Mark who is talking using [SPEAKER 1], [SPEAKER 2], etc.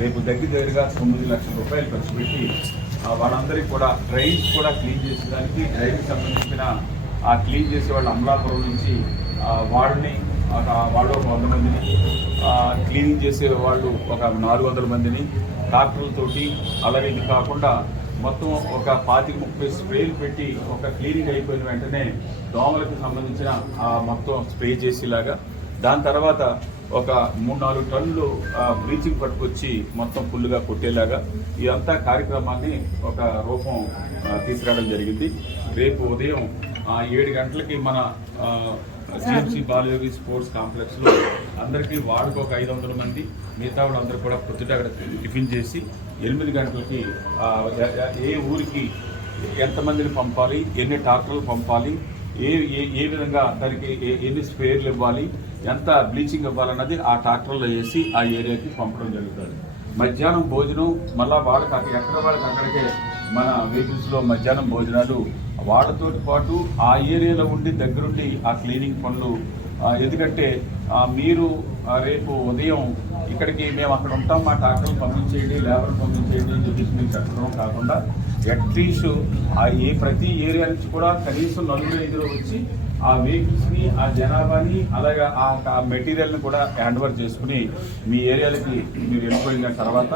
[SPEAKER 1] రేపు దగ్గర దగ్గరగా తొమ్మిది లక్షల రూపాయలు ఖర్చు పెట్టి వాళ్ళందరికీ కూడా డ్రైన్స్ కూడా క్లీన్ చేసేదానికి డ్రైన్కి సంబంధించిన ఆ క్లీన్ చేసే వాళ్ళు అమలాపురం నుంచి వాళ్ళని వాళ్ళు ఒక వంద మందిని క్లీనింగ్ చేసే వాళ్ళు ఒక నాలుగు వందల మందిని డాక్టర్లతోటి అలాగే ఇది కాకుండా మొత్తం ఒక పాతిక ముప్పై స్ప్రేలు పెట్టి ఒక క్లీనింగ్ అయిపోయిన వెంటనే దోమలకు సంబంధించిన ఆ మొత్తం స్ప్రే చేసేలాగా దాని తర్వాత ఒక మూడు నాలుగు టన్నులు బ్లీచింగ్ పట్టుకొచ్చి మొత్తం ఫుల్గా కొట్టేలాగా ఇదంతా కార్యక్రమాన్ని ఒక రూపం తీసుకురావడం జరిగింది. రేపు ఉదయం ఆ, ఏడు గంటలకి మన జిఎంసీ బాలయోగి స్పోర్ట్స్ కాంప్లెక్స్లో అందరికీ వాడికి ఒక ఐదు వందల మంది మిగతా వాళ్ళందరూ కూడా పొద్దుట అక్కడ టిఫిన్ చేసి ఎనిమిది గంటలకి ఏ ఊరికి ఎంతమందిని పంపాలి ఎన్ని ట్రాక్టర్లు పంపాలి ఏ ఏ ఏ విధంగా దానికి ఏ- ఎన్ని స్పేర్లు ఇవ్వాలి ఎంత బ్లీచింగ్ ఇవ్వాలన్నది ఆ ట్రాక్టర్లో వేసి ఆ ఏరియాకి పంపడం జరుగుతుంది. మధ్యాహ్నం భోజనం మళ్ళీ వాళ్ళకి అక్కడ ఎక్కడ వాళ్ళకి అక్కడికే మన వెహికల్స్లో మధ్యాహ్నం భోజనాలు వాళ్ళతో పాటు ఆ ఏరియాలో ఉండి దగ్గరుండి ఆ క్లీనింగ్ పనులు ఎందుకంటే మీరు ఆ, రేపు ఉదయం ఇక్కడికి మేము అక్కడ ఉంటాం మా ట్రాక్టర్లు పంపించేయండి లేబర్ పంపించేయండి అని చెప్పేసి మేము చెప్పడం కాకుండా అట్లీస్ట్ ఆ ఏ ప్రతి ఏరియా నుంచి కూడా కనీసం నలుగురు ఐదుగురు వచ్చి ఆ వెహికల్స్ని ఆ జనాభాని అలాగే ఆ మెటీరియల్ని కూడా హ్యాండ్ ఓవర్ చేసుకుని మీ ఏరియాలకి మీరు వెళ్ళిపోయిన తర్వాత